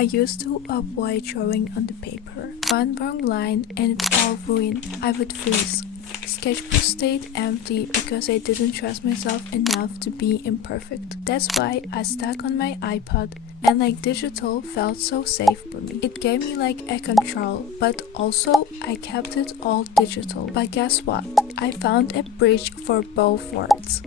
I used to avoid drawing on the paper. One wrong line and it's all ruined. I would freeze. Sketchbook stayed empty because I didn't trust myself enough to be imperfect. That's why I stuck on my iPod, and like digital felt so safe for me. It gave me like a control, but also I kept it all digital. But guess what? I found a bridge for both worlds.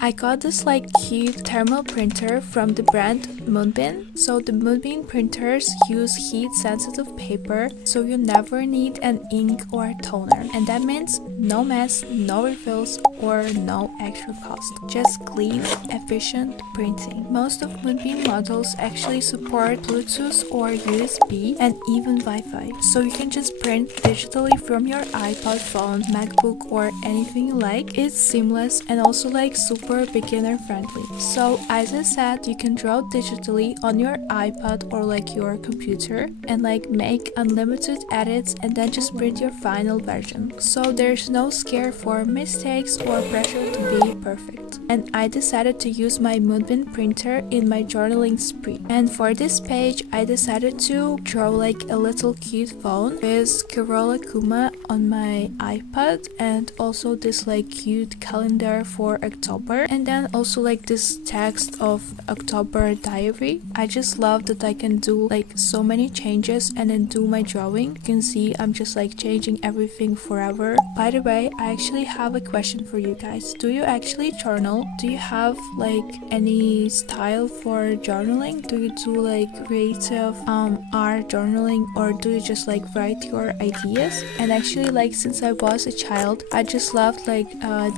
I got this like cute thermal printer from the brand Munbyn. So the Munbyn printers use heat sensitive paper, so you never need an ink or a toner. And that means no mess, no refills, or no extra cost. Just clean, efficient printing. Most of Munbyn models actually support Bluetooth or USB and even Wi-Fi. So you can just print digitally from your iPod, phone, MacBook, or anything you like. It's seamless and also like super beginner friendly. So as I said, you can draw digitally on your iPod or like your computer and like make unlimited edits and then just print your final version. So there's no scare for mistakes or pressure to be perfect. And I decided to use my Munbyn printer in my journaling spree. And for this page, I decided to draw like a little cute phone with kuromi on my iPad and also this like cute calendar for October. And then also like this text of October diary. I just love that I can do like so many changes and then do my drawing. You can see I'm just like changing everything forever. By the way, I actually have a question for you guys. Do you actually journal? Do you have like any style for journaling? Do you do like creative art journaling, or do you just like write your ideas? And actually like since I was a child, I just loved like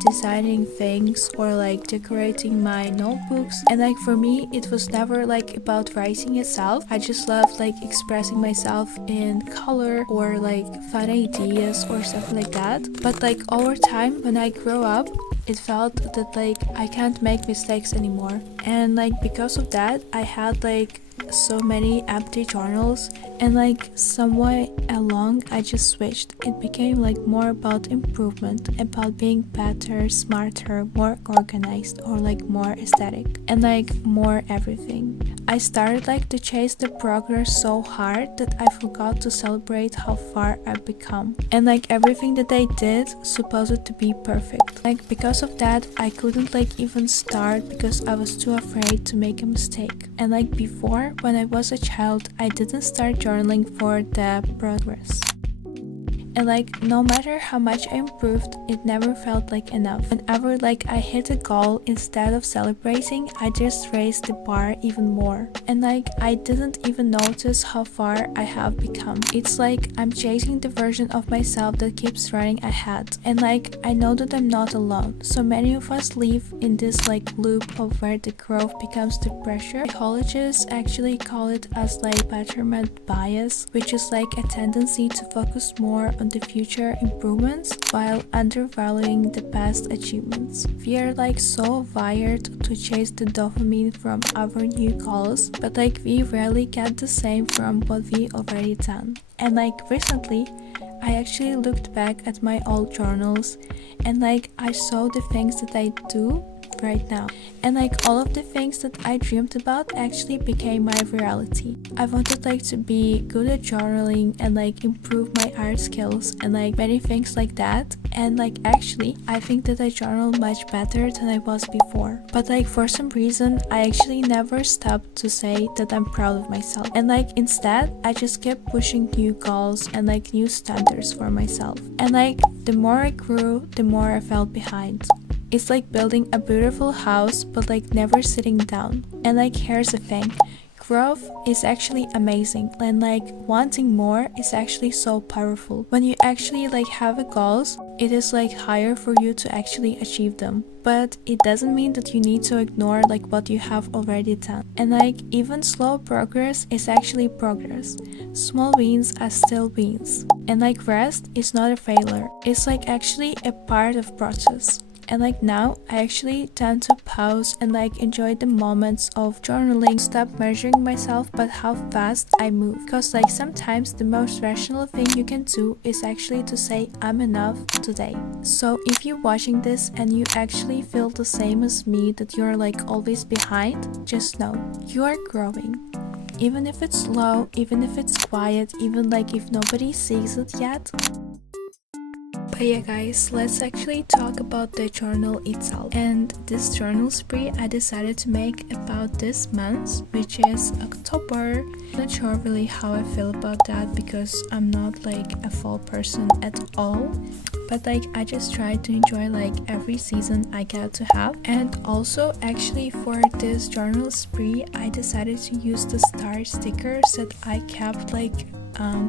designing things or like decorating my notebooks, and like for me it was never like about writing itself. I just loved like expressing myself in color or like fun ideas or something like that. But like over time when I grew up, it felt that like I can't make mistakes anymore, and like because of that I had like so many empty journals, and like somewhere along I just switched. It became like more about improvement, about being better, smarter, more organized, or like more aesthetic, and like more everything. I started like to chase the progress so hard that I forgot to celebrate how far I've become, and like everything that I did supposed to be perfect. Like because of that I couldn't like even start because I was too afraid to make a mistake. And like before, when I was a child, I didn't start journaling for the progress. And like no matter how much I improved, it never felt like enough. Whenever like I hit a goal, instead of celebrating, I just raised the bar even more. And like I didn't even notice how far I have become. It's like I'm chasing the version of myself that keeps running ahead. And like I know that I'm not alone. So many of us live in this like loop of where the growth becomes the pressure. Psychologists actually call it as like betterment bias, which is like a tendency to focus more on the future improvements while undervaluing the past achievements. We are like so wired to chase the dopamine from our new goals, but like we rarely get the same from what we already done. And like recently I actually looked back at my old journals and like I saw the things that I do right now, and like all of the things that I dreamed about actually became my reality. I wanted like to be good at journaling and like improve my art skills and like many things like that, and like actually I think that I journal much better than I was before. But like for some reason I actually never stopped to say that I'm proud of myself, and like instead I just kept pushing new goals and like new standards for myself. And like the more I grew, the more I felt behind. It's like building a beautiful house but like never sitting down. And like here's the thing, growth is actually amazing, and like wanting more is actually so powerful. When you actually like have a goals, it is like higher for you to actually achieve them, but it doesn't mean that you need to ignore like what you have already done. And like even slow progress is actually progress. Small wins are still wins, and like rest is not a failure. It's like actually a part of process. And like now I actually tend to pause and like enjoy the moments of journaling, stop measuring myself but how fast I move, because like sometimes the most rational thing you can do is actually to say I'm enough today. So if you're watching this and you actually feel the same as me, that you're like always behind, just know you are growing. Even if it's slow, even if it's quiet, even like if nobody sees it yet. But yeah guys, let's actually talk about the journal itself. And this journal spree I decided to make about this month, which is October. Not sure really how I feel about that because I'm not like a fall person at all. But like I just try to enjoy like every season I get to have. And also actually for this journal spree I decided to use the star stickers that I kept like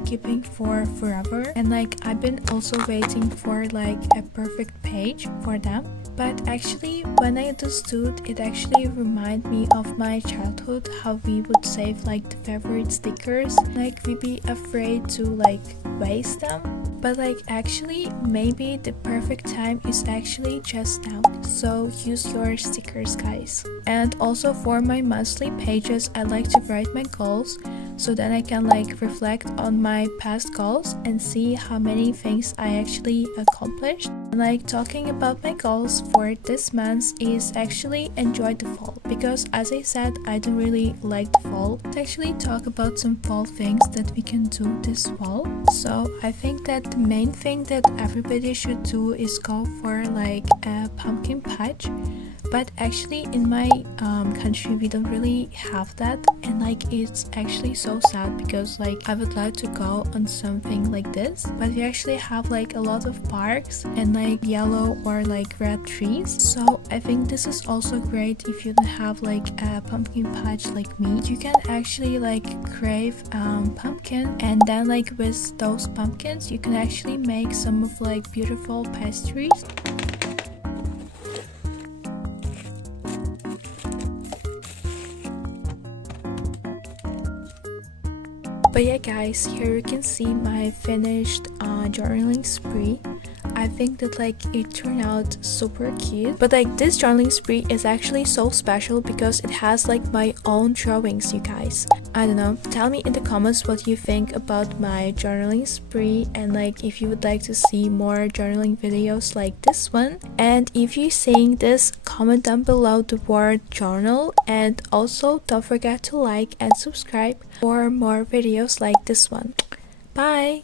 keeping for forever, and like I've been also waiting for like a perfect page for them. But actually when I understood, it actually reminded me of my childhood, how we would save like the favorite stickers, like we'd be afraid to like waste them. But like actually maybe the perfect time is actually just now, so use your stickers guys. And also for my monthly pages I like to write my goals, so then I can like reflect on my past goals and see how many things I actually accomplished. And like talking about my goals for this month is actually enjoy the fall, because as I said I don't really like the fall. To actually talk about some fall things that we can do this fall. So I think that the main thing that everybody should do is go for like a pumpkin patch. But actually in my country we don't really have that, and like it's actually so sad because like I would like to go on something like this, but we actually have like a lot of parks and like yellow or like red trees. So I think this is also great if you don't have like a pumpkin patch like me. You can actually like crave pumpkin, and then like with those pumpkins you can actually make some of like beautiful pastries. But yeah guys, here you can see my finished journaling spree. I think that like it turned out super cute. But like this journaling spree is actually so special because it has like my own drawings, you guys. I don't know, tell me in the comments what you think about my journaling spree, and like if you would like to see more journaling videos like this one. And if you're seeing this, comment down below the word journal, and also don't forget to like and subscribe for more videos like this one. Bye!